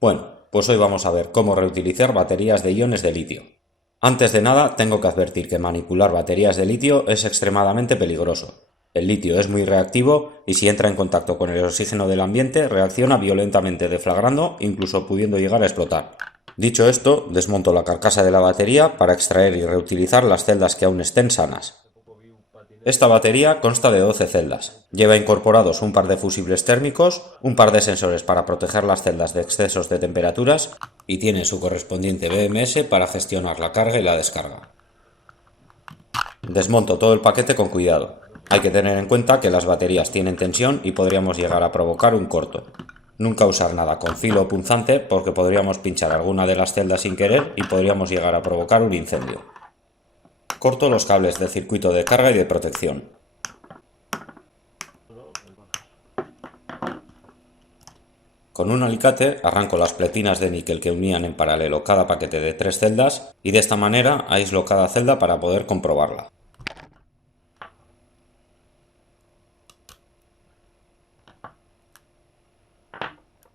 Bueno, pues hoy vamos a ver cómo reutilizar baterías de iones de litio. Antes de nada, tengo que advertir que manipular baterías de litio es extremadamente peligroso. El litio es muy reactivo y si entra en contacto con el oxígeno del ambiente reacciona violentamente deflagrando, incluso pudiendo llegar a explotar. Dicho esto, desmonto la carcasa de la batería para extraer y reutilizar las celdas que aún estén sanas. Esta batería consta de 12 celdas. Lleva incorporados un par de fusibles térmicos, un par de sensores para proteger las celdas de excesos de temperaturas y tiene su correspondiente BMS para gestionar la carga y la descarga. Desmonto todo el paquete con cuidado. Hay que tener en cuenta que las baterías tienen tensión y podríamos llegar a provocar un corto. Nunca usar nada con filo o punzante porque podríamos pinchar alguna de las celdas sin querer y podríamos llegar a provocar un incendio. Corto los cables del circuito de carga y de protección. Con un alicate arranco las pletinas de níquel que unían en paralelo cada paquete de 3 celdas y de esta manera aíslo cada celda para poder comprobarla.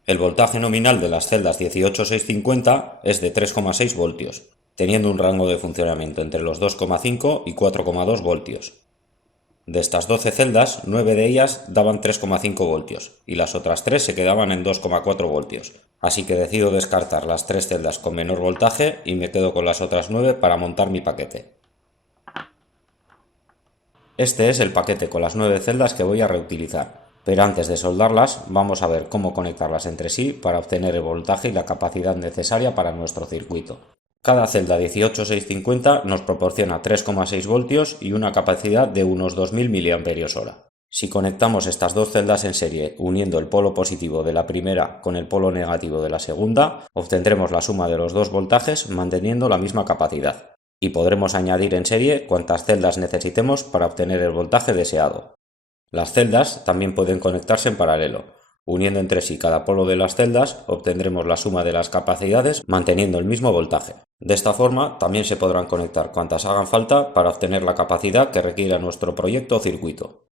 El voltaje nominal de las celdas 18650 es de 3,6 voltios, teniendo un rango de funcionamiento entre los 2,5 y 4,2 voltios. De estas 12 celdas, 9 de ellas daban 3,5 voltios y las otras 3 se quedaban en 2,4 voltios, así que decido descartar las 3 celdas con menor voltaje y me quedo con las otras 9 para montar mi paquete. Este es el paquete con las 9 celdas que voy a reutilizar, pero antes de soldarlas vamos a ver cómo conectarlas entre sí para obtener el voltaje y la capacidad necesaria para nuestro circuito. Cada celda 18650 nos proporciona 3,6 voltios y una capacidad de unos 2000 mAh. Si conectamos estas dos celdas en serie uniendo el polo positivo de la primera con el polo negativo de la segunda, obtendremos la suma de los dos voltajes manteniendo la misma capacidad, y podremos añadir en serie cuantas celdas necesitemos para obtener el voltaje deseado. Las celdas también pueden conectarse en paralelo. Uniendo entre sí cada polo de las celdas, obtendremos la suma de las capacidades manteniendo el mismo voltaje. De esta forma, también se podrán conectar cuantas hagan falta para obtener la capacidad que requiera nuestro proyecto o circuito.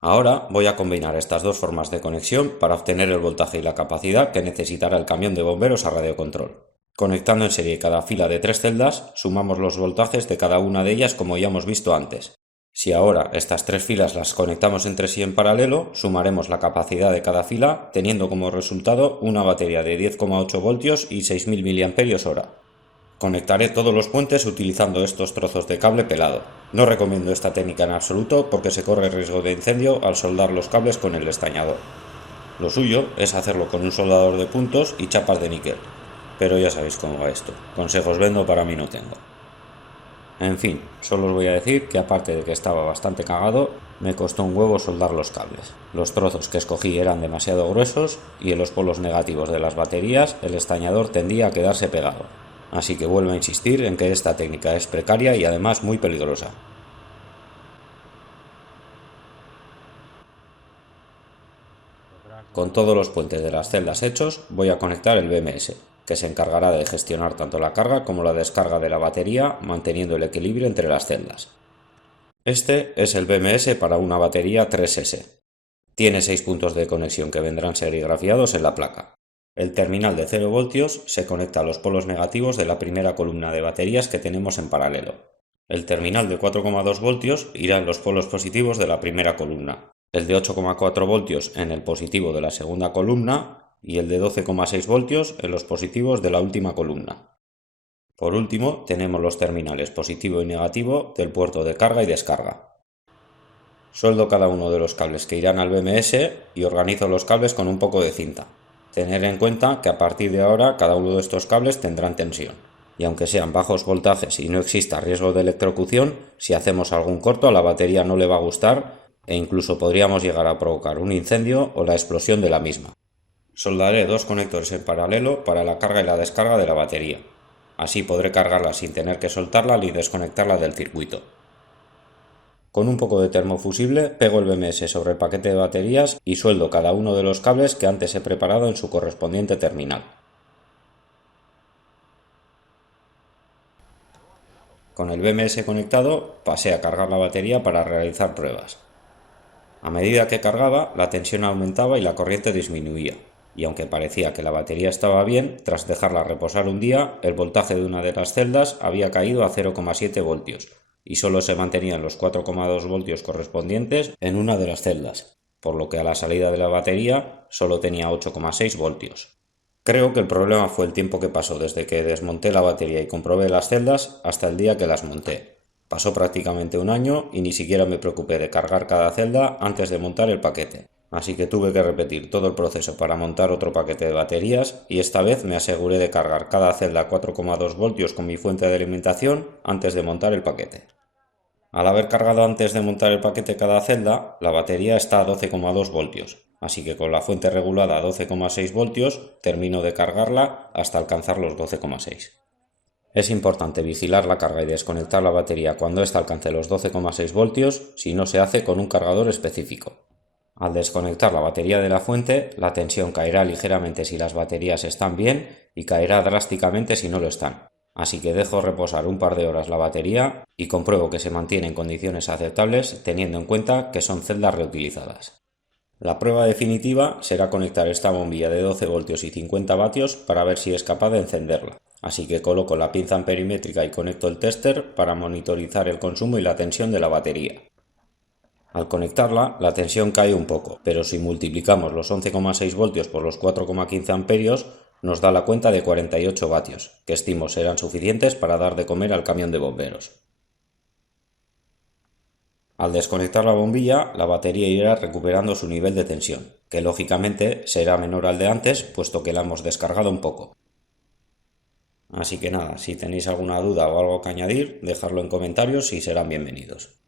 Ahora voy a combinar estas dos formas de conexión para obtener el voltaje y la capacidad que necesitará el camión de bomberos a radiocontrol. Conectando en serie cada fila de 3 celdas, sumamos los voltajes de cada una de ellas como ya hemos visto antes. Si ahora estas 3 filas las conectamos entre sí en paralelo, sumaremos la capacidad de cada fila, teniendo como resultado una batería de 10,8 voltios y 6000 mAh. Conectaré todos los puentes utilizando estos trozos de cable pelado. No recomiendo esta técnica en absoluto porque se corre riesgo de incendio al soldar los cables con el estañador. Lo suyo es hacerlo con un soldador de puntos y chapas de níquel. Pero ya sabéis cómo va esto. Consejos vendo, para mí no tengo. En fin, solo os voy a decir que aparte de que estaba bastante cagado, me costó un huevo soldar los cables. Los trozos que escogí eran demasiado gruesos y en los polos negativos de las baterías el estañador tendía a quedarse pegado. Así que vuelvo a insistir en que esta técnica es precaria y además muy peligrosa. Con todos los puentes de las celdas hechos, voy a conectar el BMS, que se encargará de gestionar tanto la carga como la descarga de la batería, manteniendo el equilibrio entre las celdas. Este es el BMS para una batería 3S. Tiene 6 puntos de conexión que vendrán serigrafiados en la placa. El terminal de 0 voltios se conecta a los polos negativos de la primera columna de baterías que tenemos en paralelo. El terminal de 4,2 voltios irá en los polos positivos de la primera columna, el de 8,4 voltios en el positivo de la segunda columna y el de 12,6 voltios en los positivos de la última columna. Por último, tenemos los terminales positivo y negativo del puerto de carga y descarga. Sueldo cada uno de los cables que irán al BMS y organizo los cables con un poco de cinta. Tener en cuenta que a partir de ahora cada uno de estos cables tendrán tensión. Y aunque sean bajos voltajes y no exista riesgo de electrocución, si hacemos algún corto a la batería no le va a gustar e incluso podríamos llegar a provocar un incendio o la explosión de la misma. Soldaré dos conectores en paralelo para la carga y la descarga de la batería. Así podré cargarla sin tener que soltarla ni desconectarla del circuito. Con un poco de termofusible pego el BMS sobre el paquete de baterías y sueldo cada uno de los cables que antes he preparado en su correspondiente terminal. Con el BMS conectado pasé a cargar la batería para realizar pruebas. A medida que cargaba, la tensión aumentaba y la corriente disminuía. y aunque parecía que la batería estaba bien, tras dejarla reposar un día, el voltaje de una de las celdas había caído a 0,7 voltios y solo se mantenían los 4,2 voltios correspondientes en una de las celdas, por lo que a la salida de la batería solo tenía 8,6 voltios. Creo que el problema fue el tiempo que pasó desde que desmonté la batería y comprobé las celdas hasta el día que las monté. Pasó prácticamente un año y ni siquiera me preocupé de cargar cada celda antes de montar el paquete. Así que tuve que repetir todo el proceso para montar otro paquete de baterías y esta vez me aseguré de cargar cada celda a 4,2 voltios con mi fuente de alimentación antes de montar el paquete. Al haber cargado antes de montar el paquete cada celda, la batería está a 12,2 voltios, así que con la fuente regulada a 12,6 voltios termino de cargarla hasta alcanzar los 12,6. Es importante vigilar la carga y desconectar la batería cuando ésta alcance los 12,6 voltios si no se hace con un cargador específico. Al desconectar la batería de la fuente, la tensión caerá ligeramente si las baterías están bien y caerá drásticamente si no lo están. Así que dejo reposar un par de horas la batería y compruebo que se mantiene en condiciones aceptables teniendo en cuenta que son celdas reutilizadas. La prueba definitiva será conectar esta bombilla de 12 voltios y 50 vatios para ver si es capaz de encenderla. Así que coloco la pinza amperimétrica y conecto el tester para monitorizar el consumo y la tensión de la batería. Al conectarla, la tensión cae un poco, pero si multiplicamos los 11,6 voltios por los 4,15 amperios, nos da la cuenta de 48 vatios, que estimo serán suficientes para dar de comer al camión de bomberos. Al desconectar la bombilla, la batería irá recuperando su nivel de tensión, que lógicamente será menor al de antes, puesto que la hemos descargado un poco. Así que nada, si tenéis alguna duda o algo que añadir, dejadlo en comentarios y serán bienvenidos.